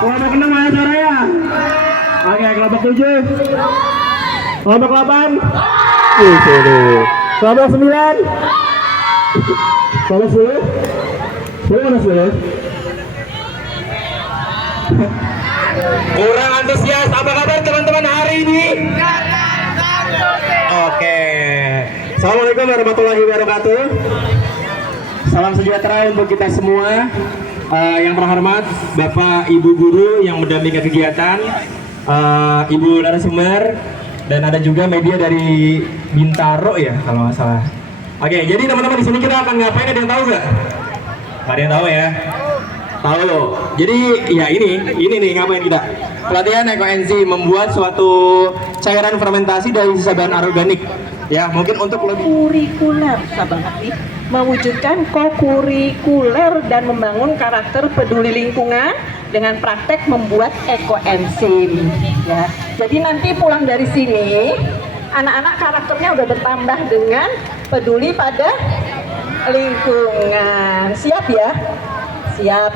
Kelompok 6 mana suaranya? Oke, kelompok 7. Kelompok 8. Kelompok 9. Kelompok 10. 10 mana 10? Kurang antusias. Apa kabar teman-teman hari ini? Oke. Assalamualaikum warahmatullahi wabarakatuh. Salam sejahtera untuk kita semua. Yang terhormat Bapak Ibu Guru yang mendampingi kegiatan, Ibu narasumber, dan ada juga media dari Bintaro ya kalau nggak salah. Oke, jadi teman-teman di sini kita akan ngapain? Ada yang tahu nggak? Nggak ada yang tahu ya? Tahu. Jadi ya ini nih ngapain kita? Pelatihan ekoenzim membuat suatu cairan fermentasi dari sisa bahan organik. Ya, mungkin untuk lebih kurikuler, banget nih, mewujudkan kokurikuler dan membangun karakter peduli lingkungan dengan praktek membuat ekoenzim. Ya, jadi nanti pulang dari sini, anak-anak karakternya udah bertambah dengan peduli pada lingkungan. Siap ya? Siap.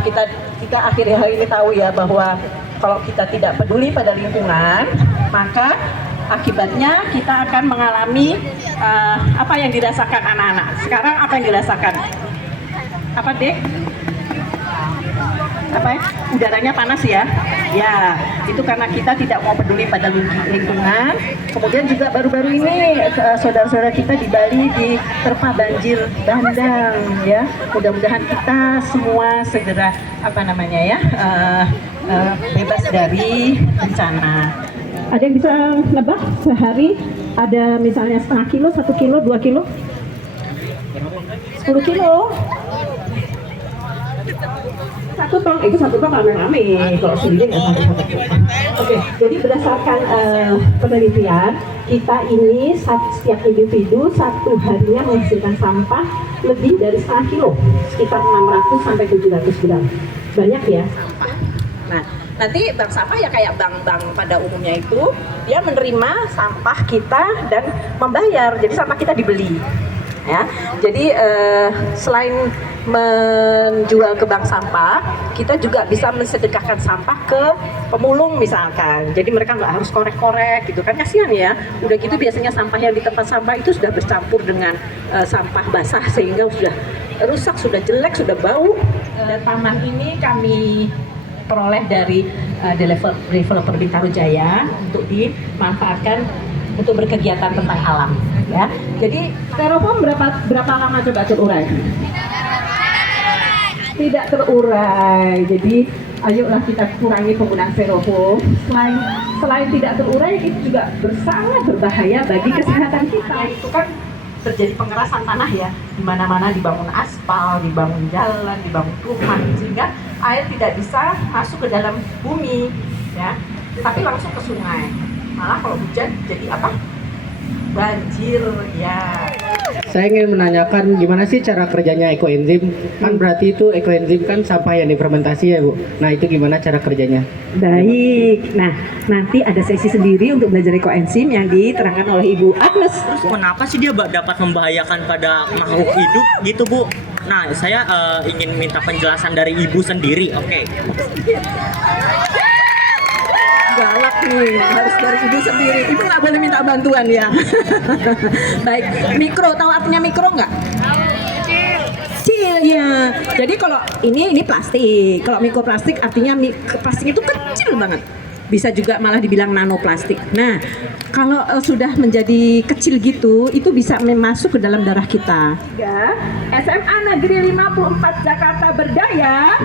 Kita akhirnya hari ini tahu ya bahwa kalau kita tidak peduli pada lingkungan, maka akibatnya kita akan mengalami apa yang dirasakan anak-anak. Sekarang apa yang dirasakan? Apa dek? Apa ya? Udaranya panas ya? Ya, itu karena kita tidak mau peduli pada lingkungan. Kemudian juga baru-baru ini saudara-saudara kita di Bali diterpa banjir bandang ya. Mudah-mudahan kita semua segera bebas dari bencana. Ada yang bisa nebak sehari ada misalnya setengah kilo, 1 kilo, 2 kilo, 10 kilo, 1 ton, itu 1 ton rame-rame, kalau sendiri nggak sampai 1 kilo. Oke, jadi berdasarkan penelitian, kita ini setiap individu satu harinya menghasilkan sampah lebih dari setengah kilo, sekitar 600 sampai 700 gram. Banyak ya. Nah, nanti bank sampah ya kayak bank-bank pada umumnya itu dia menerima sampah kita dan membayar, jadi sampah kita dibeli ya. Jadi selain menjual ke bank sampah, kita juga bisa mensedekahkan sampah ke pemulung misalkan, jadi mereka nggak harus korek-korek gitu kan, kasihan ya. Udah gitu biasanya sampah yang di tempat sampah itu sudah bercampur dengan sampah basah sehingga sudah rusak, sudah jelek, sudah bau. Dan taman ini kami peroleh dari developer Bintaro Jaya untuk dimanfaatkan untuk berkegiatan tentang alam ya. Jadi styrofoam berapa lama coba terurai? Tidak terurai. Jadi ayolah kita kurangi penggunaan styrofoam. Selain tidak terurai, itu juga sangat berbahaya bagi kesehatan kita. Itu kan terjadi pengerasan tanah ya, di mana-mana dibangun aspal, dibangun jalan, dibangun rumah, sehingga air tidak bisa masuk ke dalam bumi ya, tapi langsung ke sungai. Malah kalau hujan jadi apa? Banjir ya. Saya ingin menanyakan gimana sih cara kerjanya ekoenzim? Kan berarti itu ekoenzim kan sampah yang difermentasi ya Bu. Nah itu gimana cara kerjanya? Baik, nah nanti ada sesi sendiri untuk belajar ekoenzim yang diterangkan oleh Ibu Agnes. Terus kenapa sih dia dapat membahayakan pada makhluk hidup gitu Bu? Nah saya ingin minta penjelasan dari Ibu sendiri. Oke. Galak nih, harus dari Ibu sendiri. Ibu nggak boleh minta bantuan ya. Baik, mikro, tahu artinya mikro nggak? Kecil ya. Jadi kalau ini plastik. Kalau mikroplastik artinya plastik itu kecil banget. Bisa juga malah dibilang nanoplastik. Nah, kalau sudah menjadi kecil gitu, itu bisa masuk ke dalam darah kita. Ya, SMA Negeri 54 Jakarta Berdaya.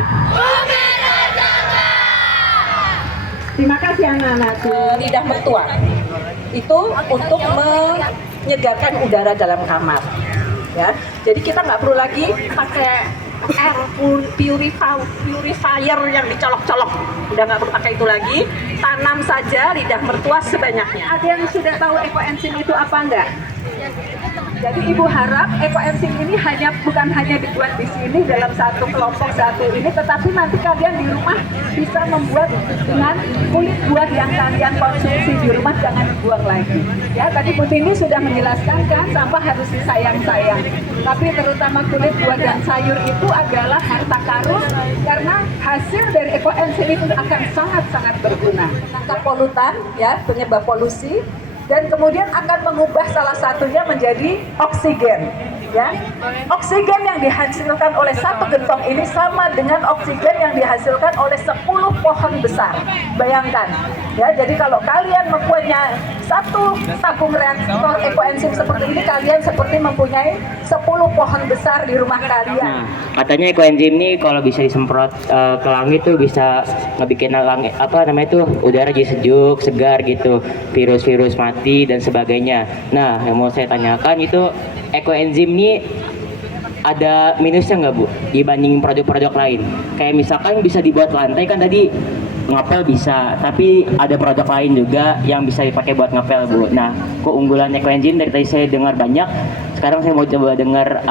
Terima kasih anak-anakku. Lidah mertua itu untuk menyegarkan udara dalam kamar. Ya, jadi kita nggak perlu lagi pakai air purifier yang dicolok-colok. Udah nggak perlu pakai itu lagi. Tanam saja lidah mertua sebanyaknya. Ada yang sudah tahu ekoenzim itu apa enggak? Jadi Ibu harap ekoenzim ini bukan hanya dibuat di sini dalam satu kelompok satu ini, tetapi nanti kalian di rumah bisa membuat dengan kulit buah yang kalian konsumsi di rumah, jangan dibuang lagi. Ya, tadi Bu Tini sudah menjelaskan kan sampah harus disayang-sayang. Tapi terutama kulit buah dan sayur itu adalah harta karun karena hasil dari ekoenzim itu akan sangat-sangat berguna. Tangkap polutan, ya, penyebab polusi, dan kemudian akan mengubah salah satunya menjadi oksigen. Ya, oksigen yang dihasilkan oleh satu gentong ini sama dengan oksigen yang dihasilkan oleh 10 pohon besar. Bayangkan, ya. Jadi kalau kalian mempunyai satu tabung reaktor ekoenzim seperti ini, kalian seperti mempunyai 10 pohon besar di rumah kalian. Nah, katanya ekoenzim ini kalau bisa disemprot ke langit tuh bisa ngebikin langit udara jadi sejuk, segar gitu, virus-virus mati dan sebagainya. Nah, yang mau saya tanyakan itu ekoenzim ini ada minusnya nggak Bu dibanding produk-produk lain? Kayak misalkan bisa dibuat lantai kan tadi ngapel bisa, tapi ada produk lain juga yang bisa dipakai buat ngapel Bu. Nah, keunggulan ekoenzim dari tadi saya dengar banyak. Sekarang saya mau coba dengar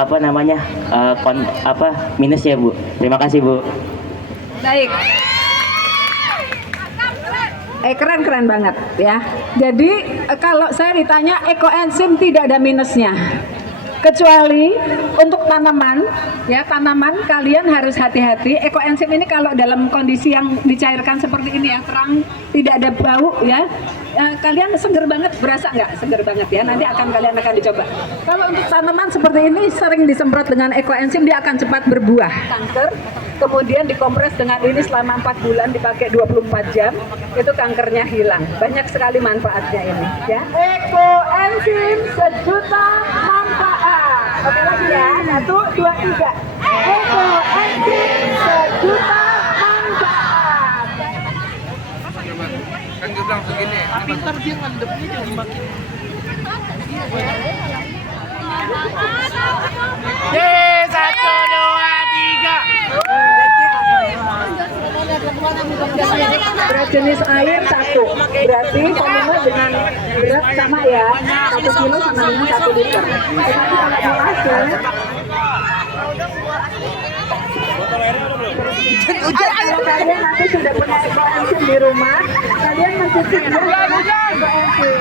minus ya Bu. Terima kasih Bu. Baik. Keren banget ya. Jadi kalau saya ditanya ekoenzim tidak ada minusnya. Kecuali untuk tanaman, ya, tanaman kalian harus hati-hati. Ekoenzim ini kalau dalam kondisi yang dicairkan seperti ini ya, terang, tidak ada bau ya, kalian seger banget, berasa nggak? Seger banget ya, nanti kalian akan dicoba. Kalau untuk tanaman seperti ini sering disemprot dengan ekoenzim, dia akan cepat berbuah. Kanker, kemudian dikompres dengan ini selama 4 bulan, dipakai 24 jam, itu kankernya hilang. Banyak sekali manfaatnya ini ya. Ekoenzim sejuta manfaat. Oke, lagi ya, 1, 2, 3. Ekoenzim sejuta manfaat. Kan dia bilang segini. Pintar dia ngadepnya jadi makin. Satu, dua, tiga. Berat jenis air 1, berarti volume dengan berat sama ya, 1 kilo sama dengan 1 liter. Tetapi kalau molasses, kalau kalian nanti sudah punya ekoenzim di rumah, kalian mencuci ekoenzim.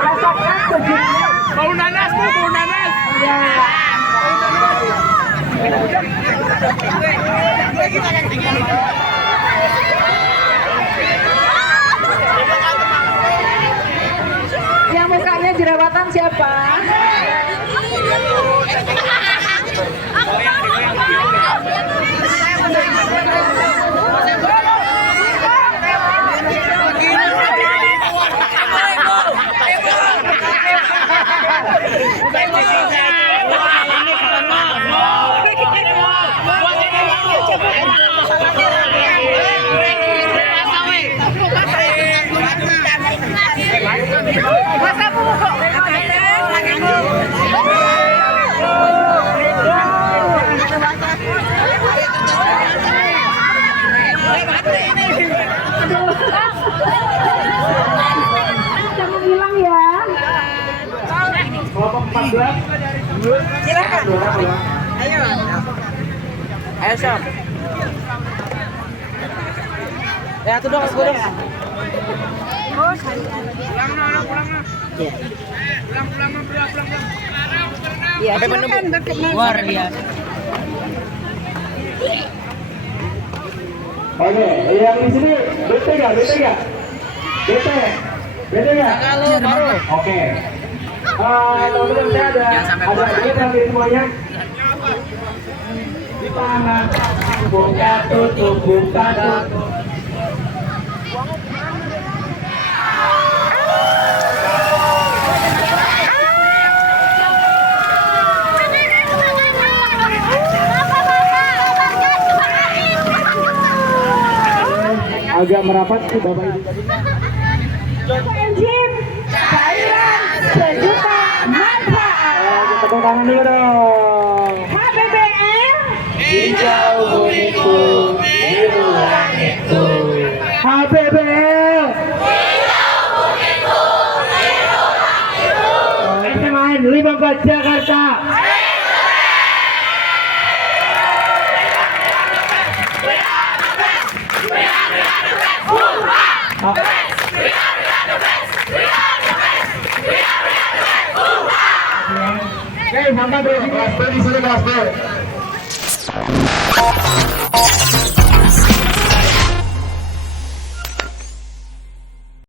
Rasakan sejujurnya. Bau nanas Bu, bau nanas. Ya. Yang mukanya jerawatan siapa? Jangan hilang ya. Kelompok 14. Silakan. Ayo. Ayo Sob. Ya tuh dong, gue dong. Ya, silakan. Luar biasa. Oke, yang di sini BT nggak? Kalau baru. Oke. Teman-teman saya ada ini terakhir semuanya. Di tangan buka tutup. Agak merapat sih Bapak Ibu. Ekoenzim, cairan sejuta manfaat. Tepuk tangan dulu dong. HBBL, Hijau bunyiku, biru langitku. HBBL. Hijau bunyiku, biru 54 Jakarta. Oke, mantap bro. Kelas B di sini kelas B.